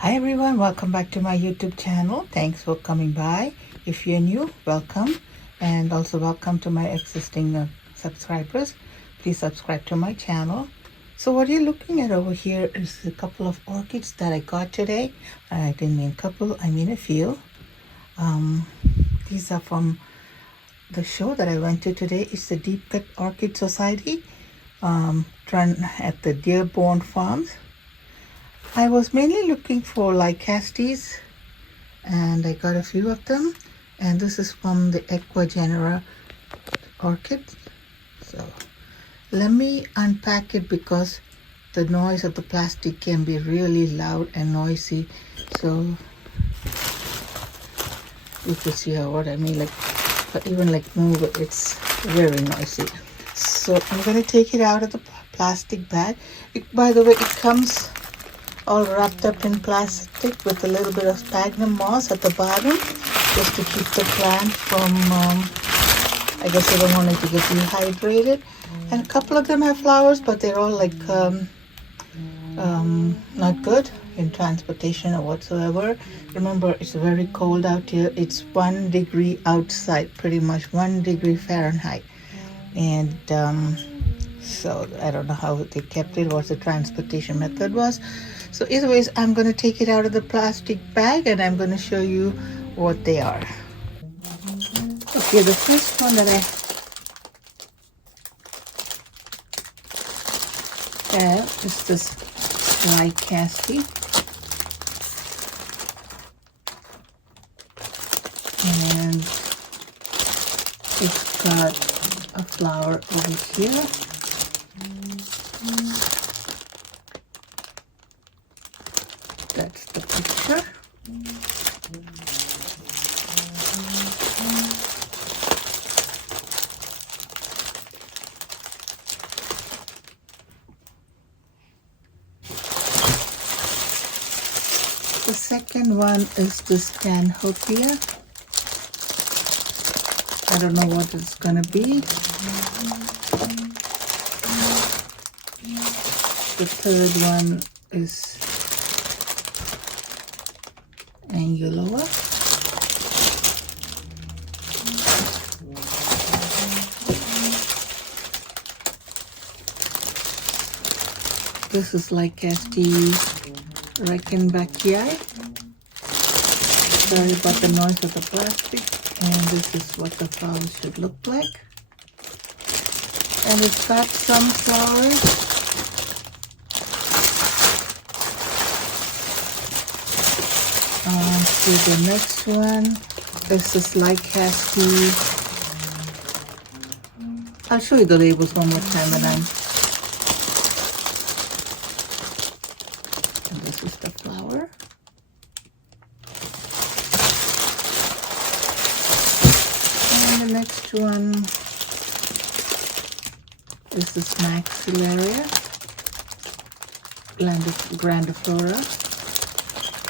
Hi everyone, welcome back to my YouTube channel. Thanks for coming by. If you're new, welcome, and also welcome to my existing subscribers. Please subscribe to my channel. So what you're looking at over here is a couple of orchids that I got today. I didn't mean couple, I mean a few. These are from the show that I went to today. It's the Deep Cut Orchid Society run at the Dearborn Farms. I was mainly looking for lycastes, and I got a few of them, and this is from the Ecuagenera orchid. So let me unpack it because the noise of the plastic can be really loud and noisy, so you could see what I mean, like even like move it, it's very noisy. So I'm going to take it out of the plastic bag. By the way, it comes all wrapped up in plastic with a little bit of sphagnum moss at the bottom, just to keep the plant from, I guess I don't want it to get dehydrated. And a couple of them have flowers, but they're all like not good in transportation or whatsoever. Remember, it's very cold out here. It's 1 degree outside, pretty much 1 degree Fahrenheit. And so I don't know how they kept it, what the transportation method was. So anyways, I'm going to take it out of the plastic bag and I'm going to show you what they are. Okay, the first one that I have is this lycaste. And it's got a flower over here. That's the picture. The second one is this Canhopia. I don't know what it's gonna be. The third one is Anguloa. This is lycaste Reichenbachii. Sorry about the noise of the plastic. And this is what the flowers should look like. And it's got some flowers. So the next one is this lycaste. I'll show you the labels one more time and this is the flower. And the next one is this Maxillaria grandiflora.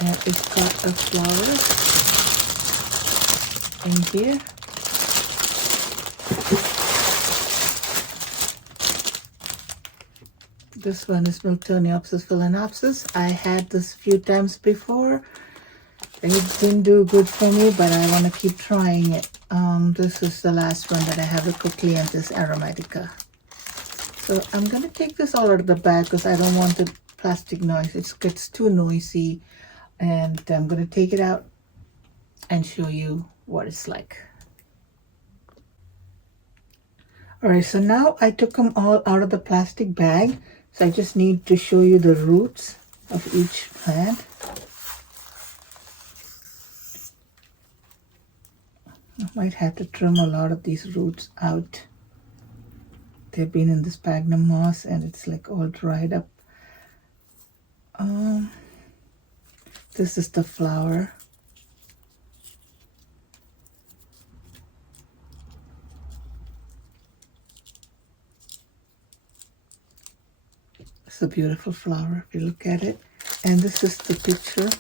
And it's got a flower in here. This one is Miltoniopsis phalaenopsis. I had this a few times before. It didn't do good for me, but I want to keep trying it. This is the last one that I have, the Cochleanthus aromatica. So I'm going to take this all out of the bag because I don't want the plastic noise. It gets too noisy. And I'm going to take it out and show you what it's like. Alright, so now I took them all out of the plastic bag. So I just need to show you the roots of each plant. I might have to trim a lot of these roots out. They've been in the sphagnum moss and it's like all dried up. This is the flower. It's a beautiful flower if you look at it. And this is the picture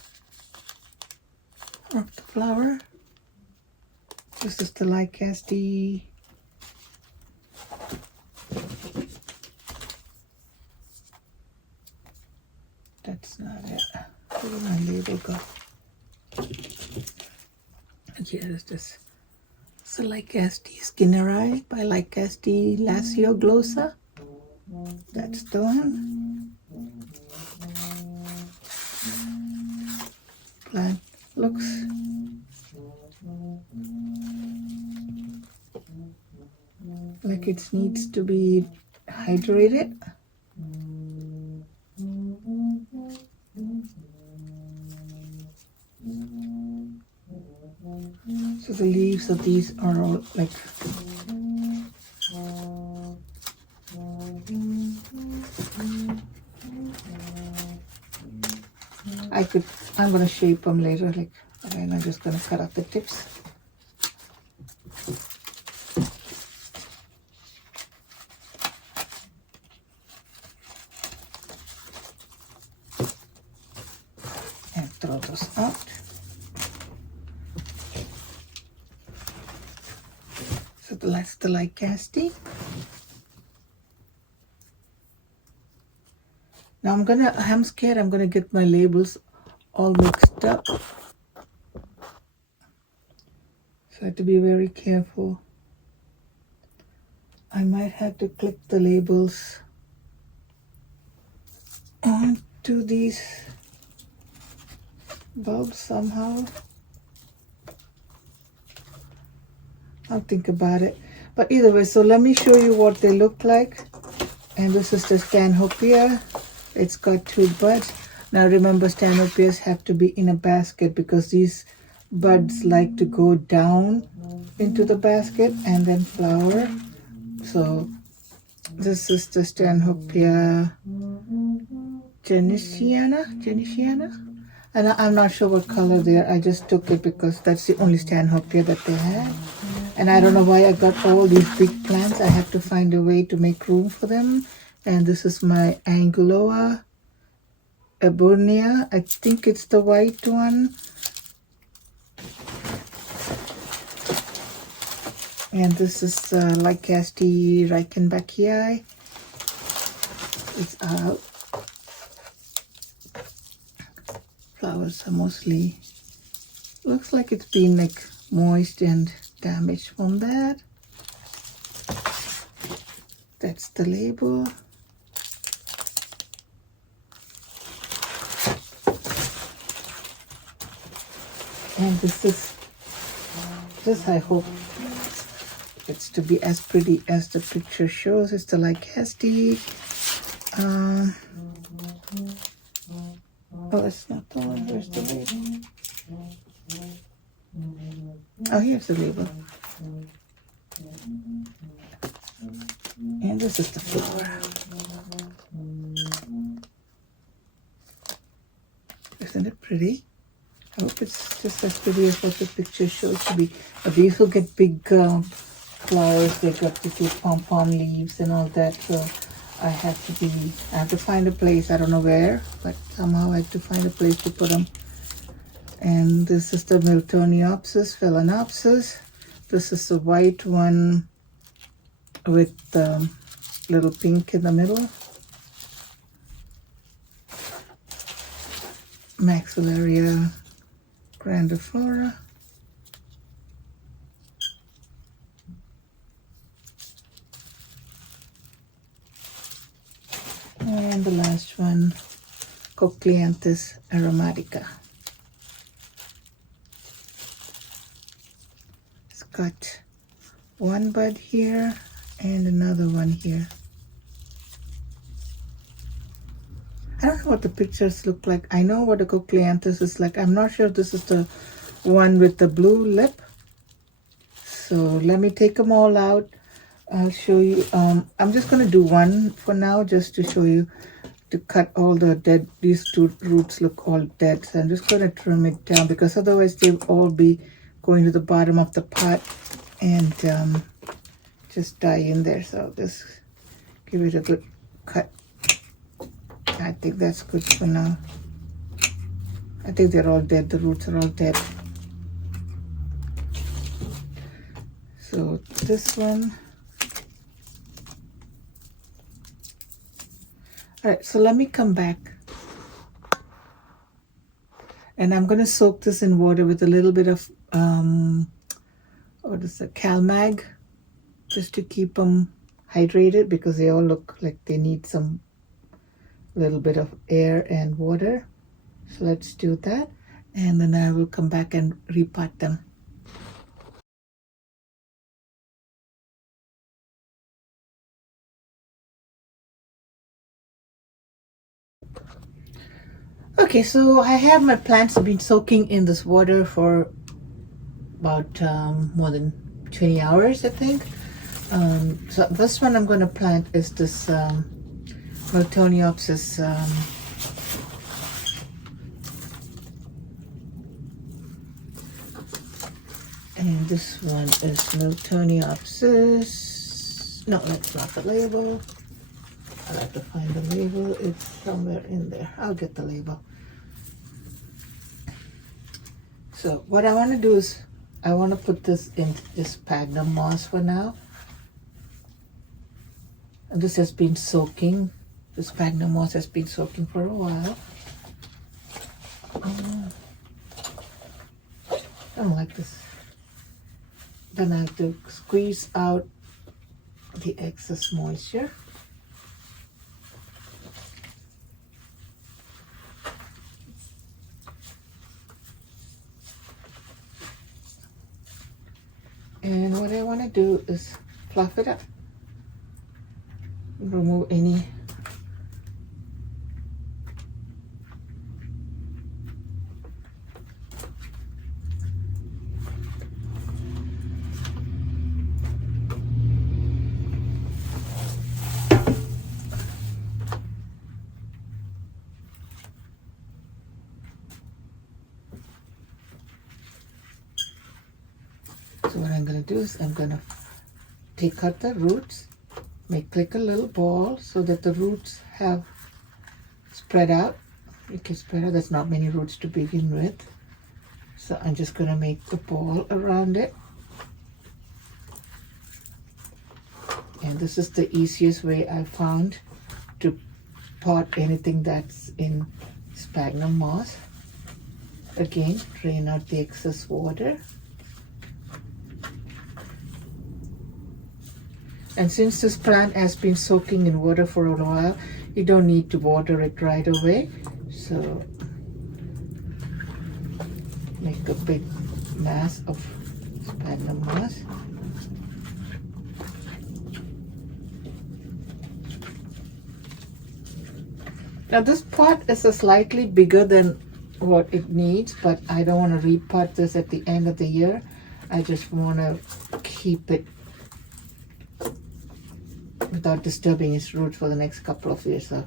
of the flower. This is the lycaste. That's not it. Where did my label go? Here is this. So lycaste skinneri by lycaste laceo-glossa. That's the one. Plant looks like it needs to be hydrated. So the leaves of these are all like I'm gonna shape them later, like, and I'm just gonna cut off the tips. And throw those out. So that's the lycaste. Now I'm scared I'm gonna get my labels all mixed up. So I have to be very careful. I might have to clip the labels onto these bulbs somehow. I'll think about it. But either way, so let me show you what they look like. And this is the Stanhopea. It's got 2 buds. Now remember, Stanhopeas have to be in a basket because these buds like to go down into the basket and then flower. So this is the Stanhopea Genesiana. And I'm not sure what color they are. I just took it because that's the only Stanhopea that they had. And I don't know why I got all these big plants. I have to find a way to make room for them. And this is my Anguloa Eburnia. I think it's the white one. And this is lycaste Reichenbachii. It's out. Flowers are mostly, looks like it's been like moist and damaged from that. That's the label. And this I hope it's to be as pretty as the picture shows. It's the lycaste. Oh, it's not the one. Where's the label? Oh, here's the label. And this is the flower. Isn't it pretty? I hope it's just as pretty as what the picture shows to be. But these will get big flowers. They got little pom-pom leaves and all that. So I have to find a place. I don't know where, but somehow I have to find a place to put them. And this is the Miltoniopsis Phalaenopsis. This is the white one with little pink in the middle. Maxillaria grandiflora. And the last one, Cochleanthus aromatica. It's got one bud here and another one here. I don't know what the pictures look like. I know what a Cochleanthus is like. I'm not sure if this is the one with the blue lip. So let me take them all out. I'll show you. I'm just going to do one for now just to show you, to cut all the dead. These 2 roots look all dead. So I'm just going to trim it down because otherwise they'll all be going to the bottom of the pot and just die in there. So just give it a good cut. I think that's good for now. I think they're all dead. The roots are all dead. So this one. All right, so let me come back. And I'm going to soak this in water with a little bit of what is the CalMag, just to keep them hydrated, because they all look like they need some little bit of air and water. So let's do that, and then I will come back and repot them. Okay, so I have my plants been soaking in this water for about more than 20 hours, I think. So this one I'm going to plant is this Miltoniopsis and this one is Miltoniopsis. No, that's not the label. I'll have to find the label. It's somewhere in there. I'll get the label. So what I want to do is I want to put this in this sphagnum moss for now. And this has been soaking. The sphagnum moss has been soaking for a while. I don't like this. Then I have to squeeze out the excess moisture. And what I want to do is fluff it up. Remove any So what I'm going to do is I'm going to take out the roots, make like a little ball so that the roots have spread out. You can spread out. There's not many roots to begin with. So I'm just going to make the ball around it. And this is the easiest way I found to pot anything that's in sphagnum moss. Again, drain out the excess water. And since this plant has been soaking in water for a while, you don't need to water it right away. So make a big mass of sphagnum moss. Now this pot is a slightly bigger than what it needs, but I don't want to repot this at the end of the year. I just want to keep it without disturbing its roots for the next couple of years. So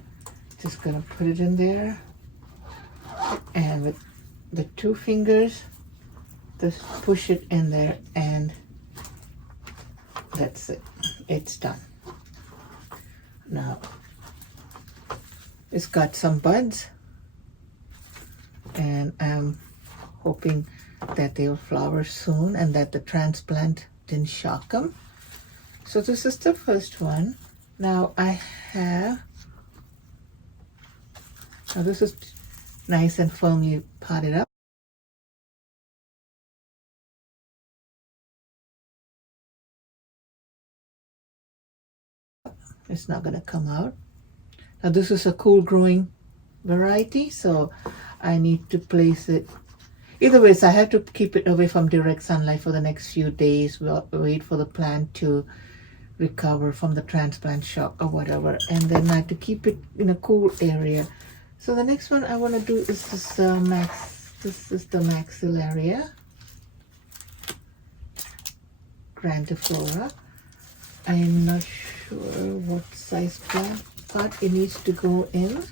just gonna put it in there, and with the 2 fingers just push it in there, and that's it. It's done. Now it's got some buds, and I'm hoping that they'll flower soon and that the transplant didn't shock them. So this is the first one. Now this is nice and firmly potted up. It's not going to come out. Now this is a cool growing variety, so I need to place it. Either ways, I have to keep it away from direct sunlight for the next few days. We'll wait for the plant to recover from the transplant shock or whatever, and then I have to keep it in a cool area. So the next one I want to do is this this is the Maxillaria grandiflora. I'm not sure what size pot it needs to go in.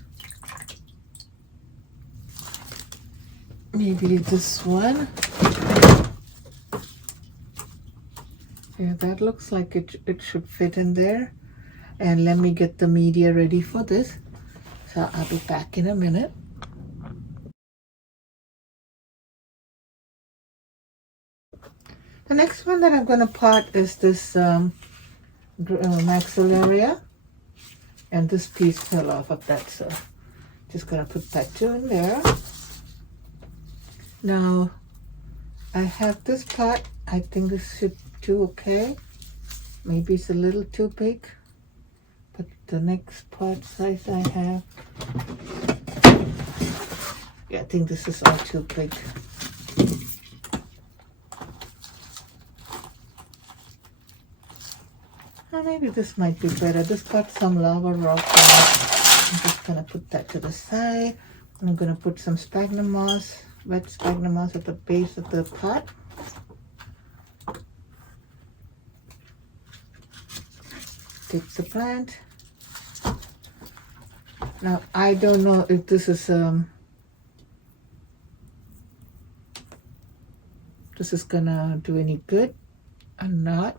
Maybe this one. Yeah, that looks like it should fit in there. And let me get the media ready for this. So I'll be back in a minute. The next one that I'm going to pot is this Maxillaria. And this piece fell off of that, so just going to put that 2 in there. Now I have this pot. I think this should do okay. Maybe it's a little too big, but the next pot size I have, yeah, I think this is all too big. Or maybe this might be better. This got some lava rock in it. I'm just gonna put that to the side. I'm gonna put some sphagnum moss, wet sphagnum moss at the base of the pot. Take the plant. Now I don't know if this is gonna do any good or not,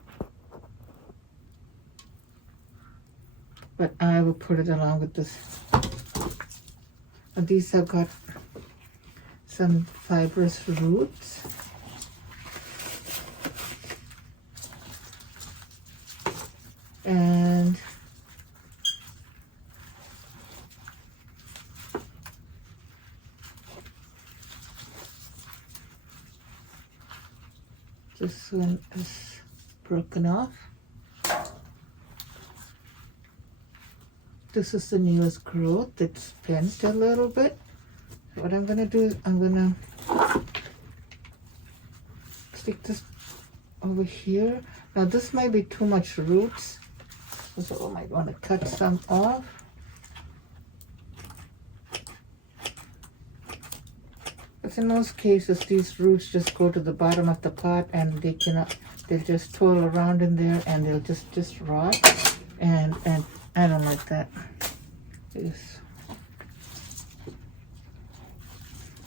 but I will put it along with this. These have got some fibrous roots. And this one is broken off. This is the newest growth. It's bent a little bit. So what I'm gonna do is I'm gonna stick this over here. Now this might be too much roots, so I might want to cut some off. But in most cases, these roots just go to the bottom of the pot, and they'll just twirl around in there, and they'll just rot. And I don't like that. Yes.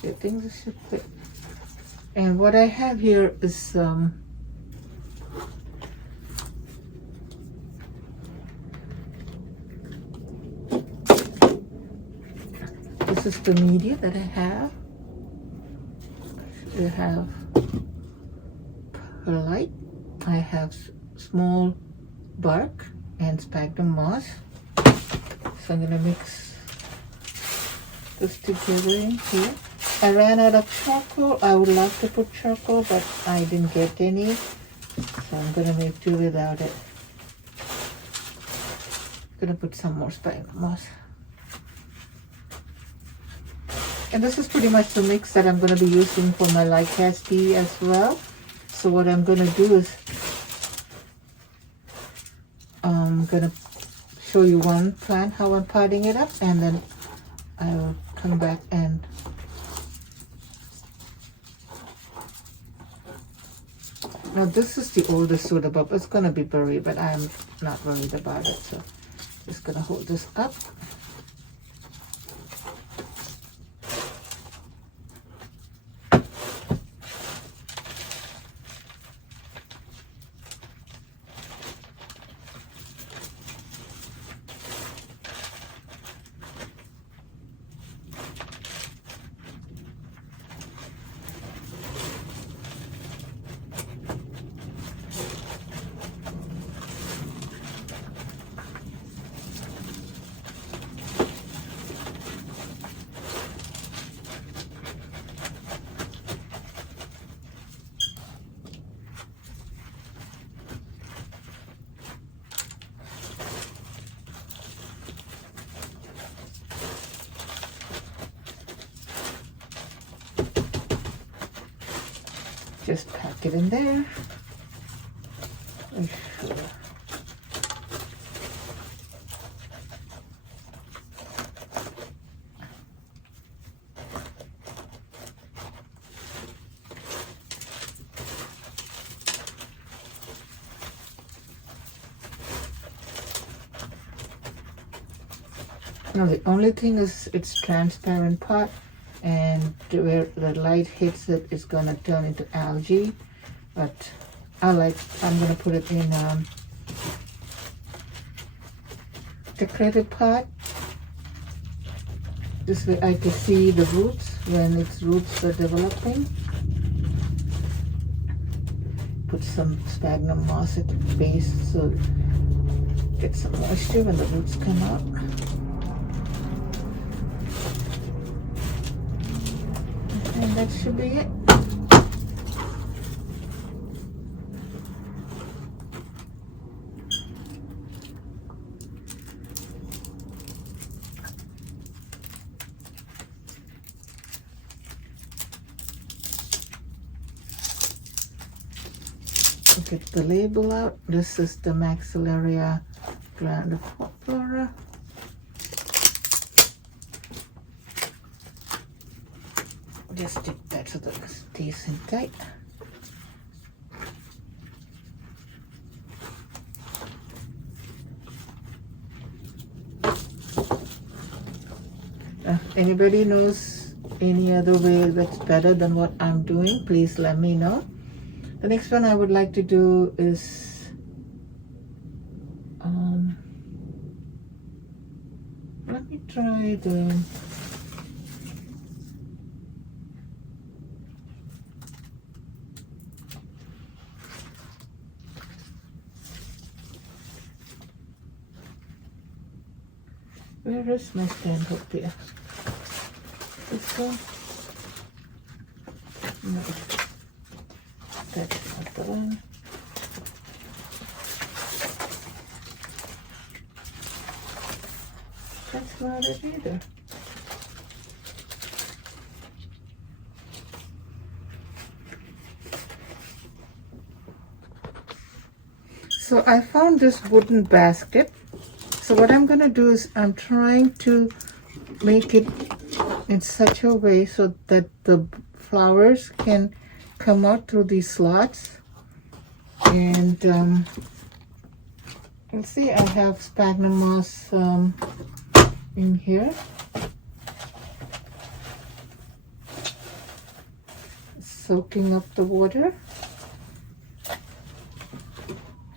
I think this should fit. And what I have here is this is the media that I have. I have perlite. I have small bark and sphagnum moss. So I'm gonna mix this together in here. I ran out of charcoal. I would love to put charcoal, but I didn't get any, so I'm gonna make do without it. Gonna put some more sphagnum moss. And this is pretty much the mix that I'm gonna be using for my lycaste tea as well. So what I'm gonna do is I'm gonna show you one plant, how I'm potting it up, and then I will come back and now this is the oldest soda bulb. It's gonna be buried, but I'm not worried about it. So just gonna hold this up. Just pack it in there. Now the only thing is it's transparent pot, and where the light hits it, it's gonna turn into algae. But I'm gonna put it in decorated pot. This way I can see the roots when its roots are developing. Put some sphagnum moss at the base so get some moisture when the roots come out. And that should be it. Get the label out. This is the Maxillaria grandiflora. Just stick that so that it stays in tight. Anybody knows any other way that's better than what I'm doing, please let me know. The next one I would like to do is let me try the where is my stand hook here? This one? No. That's not the one. That's not it either. So I found this wooden basket. So what I'm going to do is I'm trying to make it in such a way so that the flowers can come out through these slots. And you'll see I have sphagnum moss in here. Soaking up the water.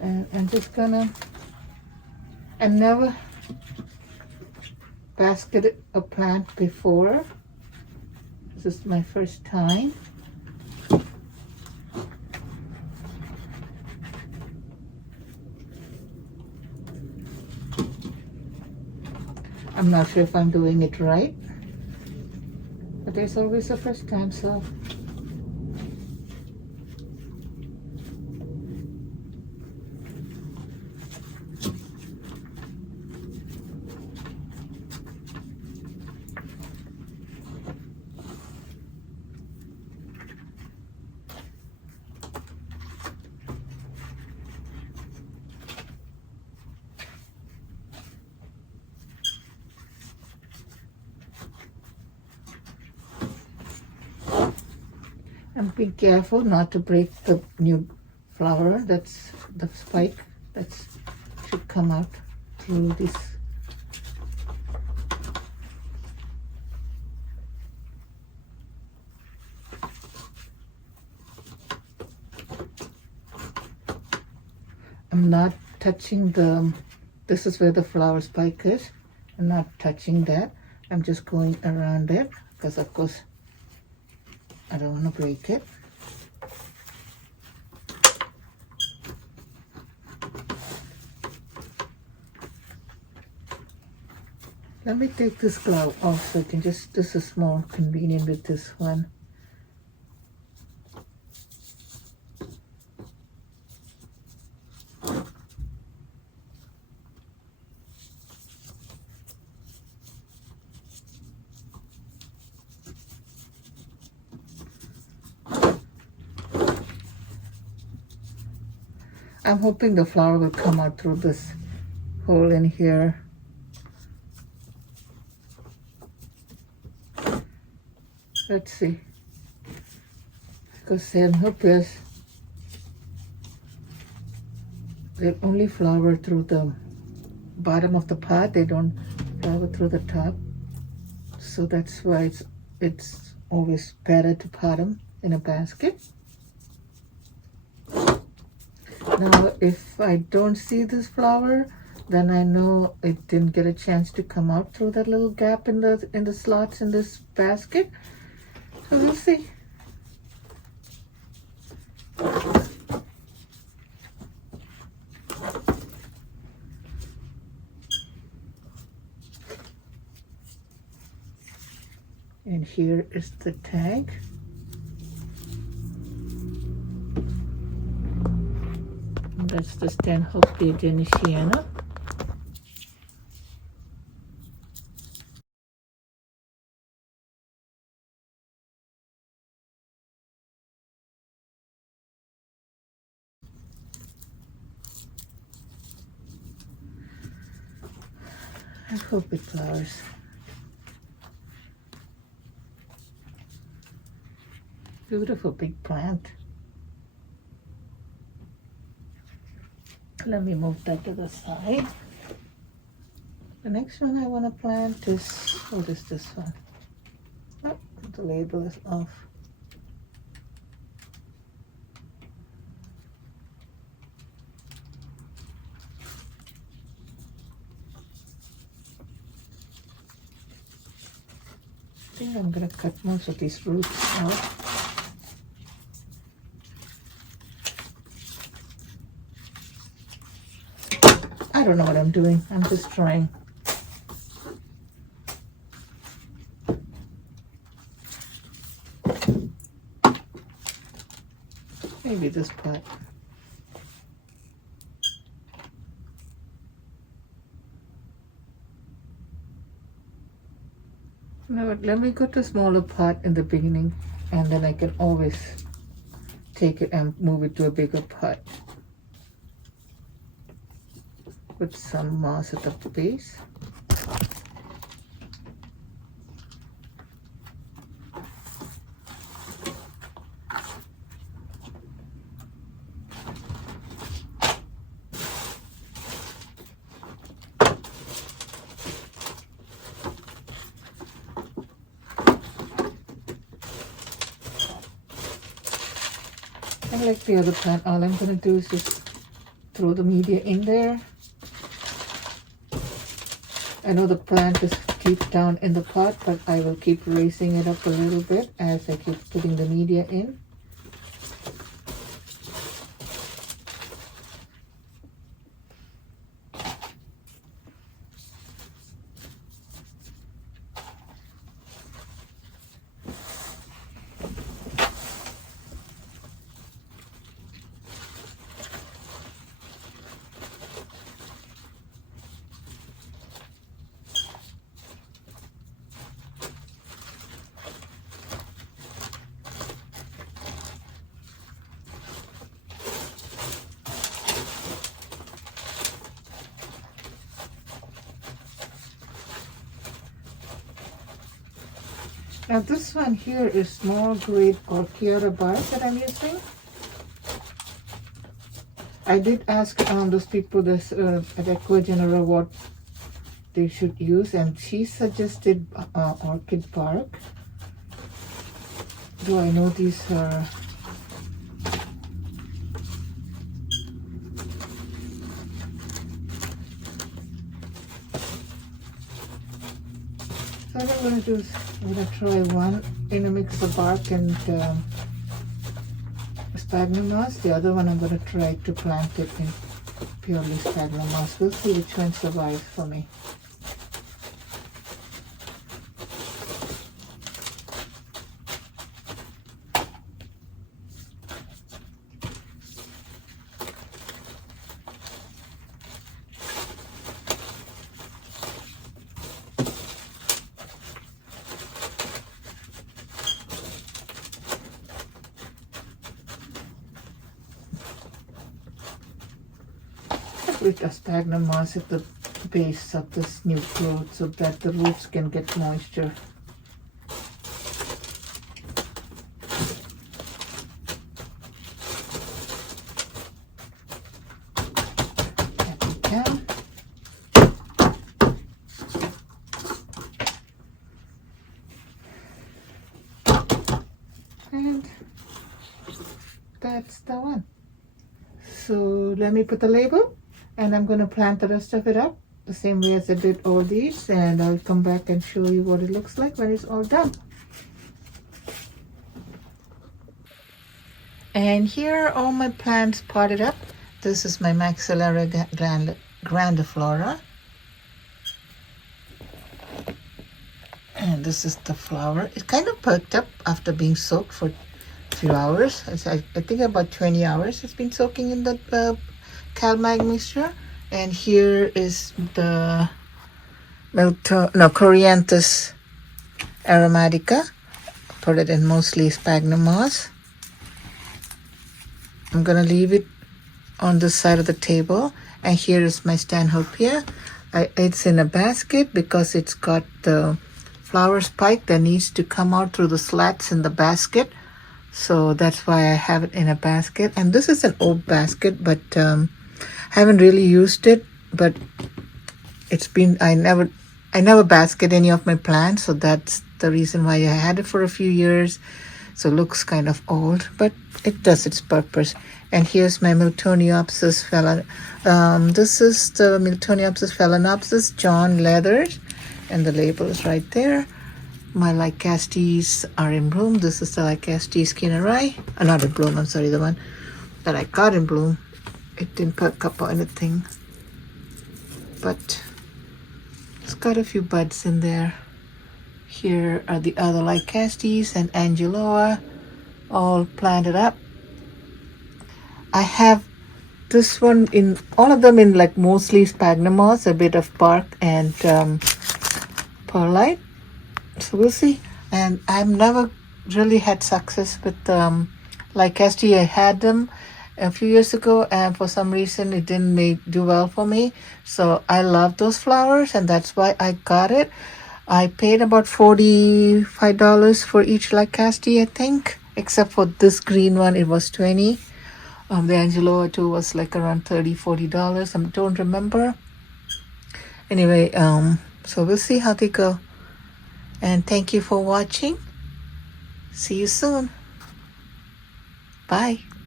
And I'm just gonna, I never basketed a plant before. This is my first time. I'm not sure if I'm doing it right, but there's always a first time, so. And be careful not to break the new flower. That's the spike that should come out through this. I'm not touching the, this is where the flower spike is. I'm not touching that. I'm just going around it because of course I don't want to break it. Let me take this glove off so I can just, this is more convenient with this one. I'm hoping the flower will come out through this hole in here. Let's see. Because Sandhopias, they only flower through the bottom of the pot. They don't flower through the top. So that's why it's always better to pot them in a basket. Now, if I don't see this flower, then I know it didn't get a chance to come out through that little gap in the slots in this basket. So we'll see. And here is the tag. that's the Stenhouse Ecuagenera. I hope it flowers. Beautiful big plant. Let me move that to the side. The next one I want to plant is, what is this one? Oh, the label is off. I think I'm going to cut most of these roots out. I don't know what I'm doing. I'm just trying. Maybe this part. You know what, let me go to smaller pot in the beginning, and then I can always take it and move it to a bigger pot. Put some moss at the base. And like the other plant, all I'm going to do is just throw the media in there. I know the plant is deep down in the pot, but I will keep raising it up a little bit as I keep putting the media in. Now this one here is small grade Orchid bark that I'm using. I did ask those people this, at Ecuagenera what they should use, and she suggested orchid bark. Do I know these are so what I'm going to do is I'm going to try one in a mix of bark and sphagnum moss. The other one I'm going to try to plant it in purely sphagnum moss. We'll see which one survives for me. With a sphagnum moss at the base of this new growth so that the roots can get moisture. There we go. And that's the one. So let me put the label. And I'm going to plant the rest of it up the same way as I did all these, and I'll come back and show you what it looks like when it's all done. And here are all my plants potted up. This is my Maxillary grandiflora. And this is the flower. It kind of perked up after being soaked for a few hours. I think about 20 hours it's been soaking in the CalMag mixture. And here is the Corianthus aromatica. Put it in mostly sphagnum moss. I'm gonna leave it on this side of the table. And here is my Stanhopea. It's in a basket because it's got the flower spike that needs to come out through the slats in the basket. So that's why I have it in a basket. And this is an old basket, but haven't really used it. But it's been, I never basket any of my plants, so that's the reason why I had it for a few years. So it looks kind of old, but it does its purpose. And here's my Miltoniopsis this is the Miltoniopsis phalaenopsis John Leathers, and the label is right there. My lycastes are in bloom. This is the lycaste skinneri. Not in bloom, I'm sorry, the one that I got in bloom. It didn't perk up or anything, but it's got a few buds in there. Here are the other lycastes and angeloa all planted up. I have this one in all of them in like mostly sphagnum moss, a bit of bark, and perlite. So we'll see. And I've never really had success with lycaste. I had them a few years ago, and for some reason it didn't do well for me. So I love those flowers, and that's why I got it. I paid about $45 for each lycaste, I think, except for this green one, it was $20. The angeloa too was like around $30-$40. I don't remember. Anyway, so we'll see how they go. And thank you for watching. See you soon. Bye.